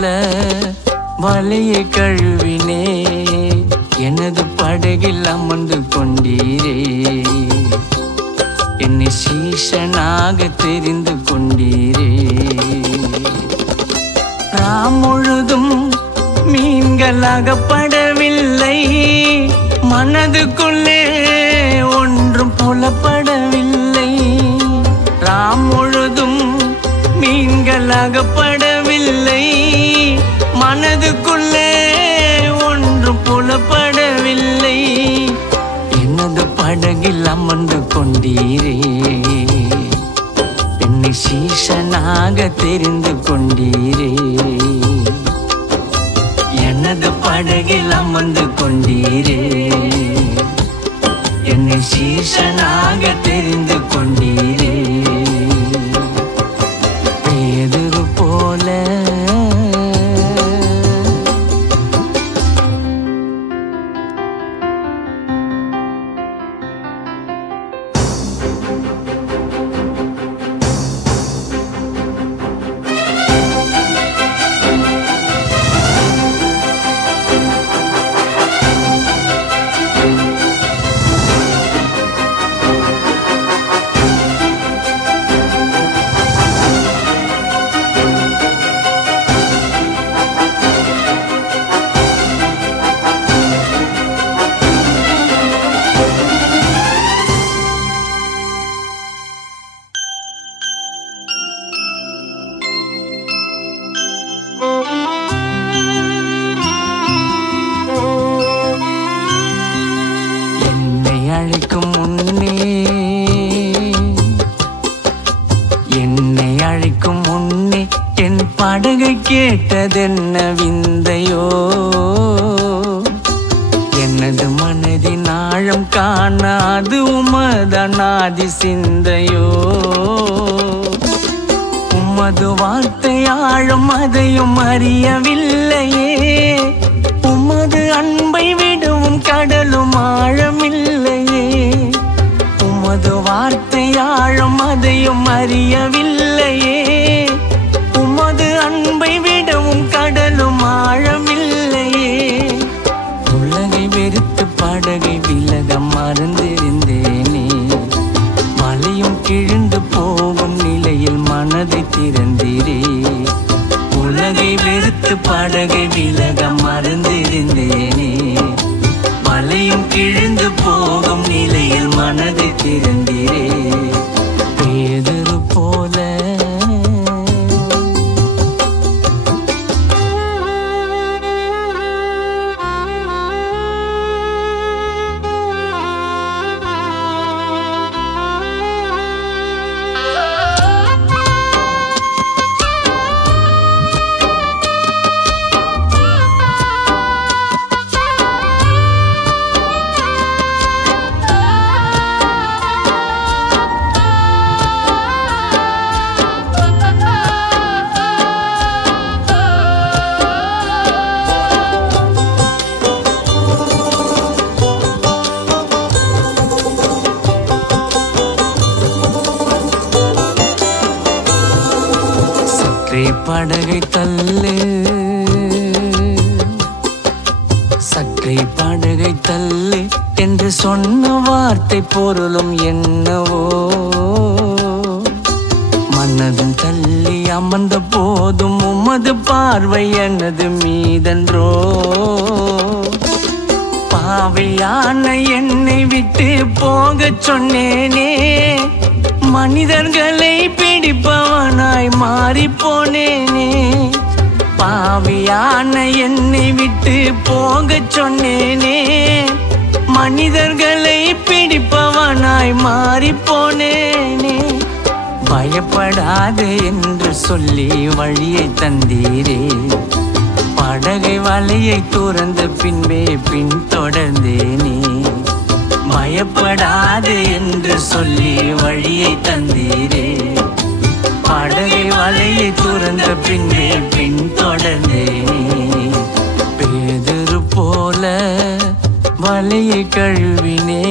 போல வலையை கழுவினே, எனது படகில் அமர்ந்து கொண்டீரே. என்னை சீஷனாக தெரிந்து கொண்டீரே. முழுதும் மீன்கள் அகப்படவில்லை, மனதுக்குள்ளே ஒன்றும் புலப்படவில்லை. முழுதும் மீன்கள் அகப்படவில்லை, மனதுக்குள்ளே ஒன்றும் புலப்படவில்லை. எனது படகில் அமர்ந்து கொண்டீரே, என்னை சீஷனாக தெரிந்து கொண்டீரே. எனது படகில் அமர்ந்து கொண்டீரே, என்னை சீஷனாக தெரிந்து கொண்டீரே. பேதுரு போல அழைக்கும் முன்னே என் படகை கேட்டதென்ன விந்தையோ. எனது மனதின் ஆழம் காணாது உமதனாதி சிந்தையோ. உமது வார்த்தை ஆழம் அதையும் அறியவில்லையே. உமது அன்பை விடவும் கடலும் ஆழமில்லையே. உமது வார்த்தை ஆழம் அதையும் அறியவில்லையே. உமது அன்பை விடவும் கடலும் ஆழமில்லையே. உலகை வெறுத்து படகை விலக மறந்திருந்தேனே. மலையும் கிழிந்து போகும் நிலையில் மனதை திறந்தீரே. உலகை வெறுத்து படகை விலக மறந்திருந்தேனே. மலையும் கிழிந்து போகும் நிலையில் மனதை திறந்தீரே. பேதுரு போல படகை தள்ளு, சற்றே படகை தள்ளு என்று சொன்ன வார்த்தை பொருளும் என்னவோ. மனதும் தள்ளி அமர்ந்த போதும் உமது பார்வை எனது மீதன்றோ. பாவியான என்னை விட்டு போகச் சொன்னேனே. மனிதர்களை பிடிப்பவனாய் மாறிப்போனேனே. பாவியான என்னை விட்டு போகச் சொன்னேனே. மனிதர்களை பிடிப்பவனாய் மாறிப்போனேனே. பயப்படாது என்று சொல்லி வழியை தந்தீரே. படகை வலையை துறந்த பின்பே பின்தொடர்ந்தேனே. பயப்படாது என்று சொல்லி வழியை தந்தீரே. படகை வலையை துறந்த பின்பே பின்தொடர்ந்தேனே. பேதுரு போல வலையை கழுவினே.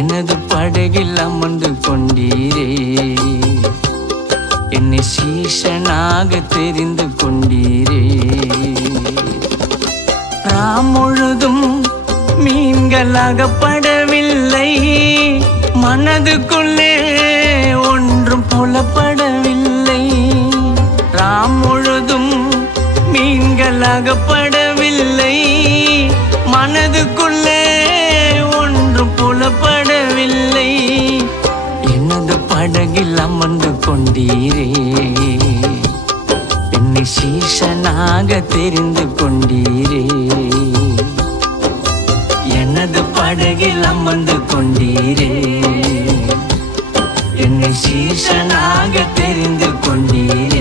எனது படகில் அமர்ந்து கொண்டீரே. என்னை சீஷனாக தெரிந்து கொண்டீரே. நீங்கள் அகப்படவில்லை, மனதுக்குள்ளே ஒன்றும் புலப்படவில்லை. ராம் முழுதும் நீங்கள் அகப்படவில்லை, மனதுக்குள்ளே ஒன்றும் புலப்படவில்லை. எனது படகில் அமர்ந்து கொண்டீரே, என்னை சீஷனாக தெரிந்து கொண்டீரே. எனது படகில் அமர்ந்து கொண்டீரே, என்னை சீஷனாக தெரிந்து கொண்டீரே.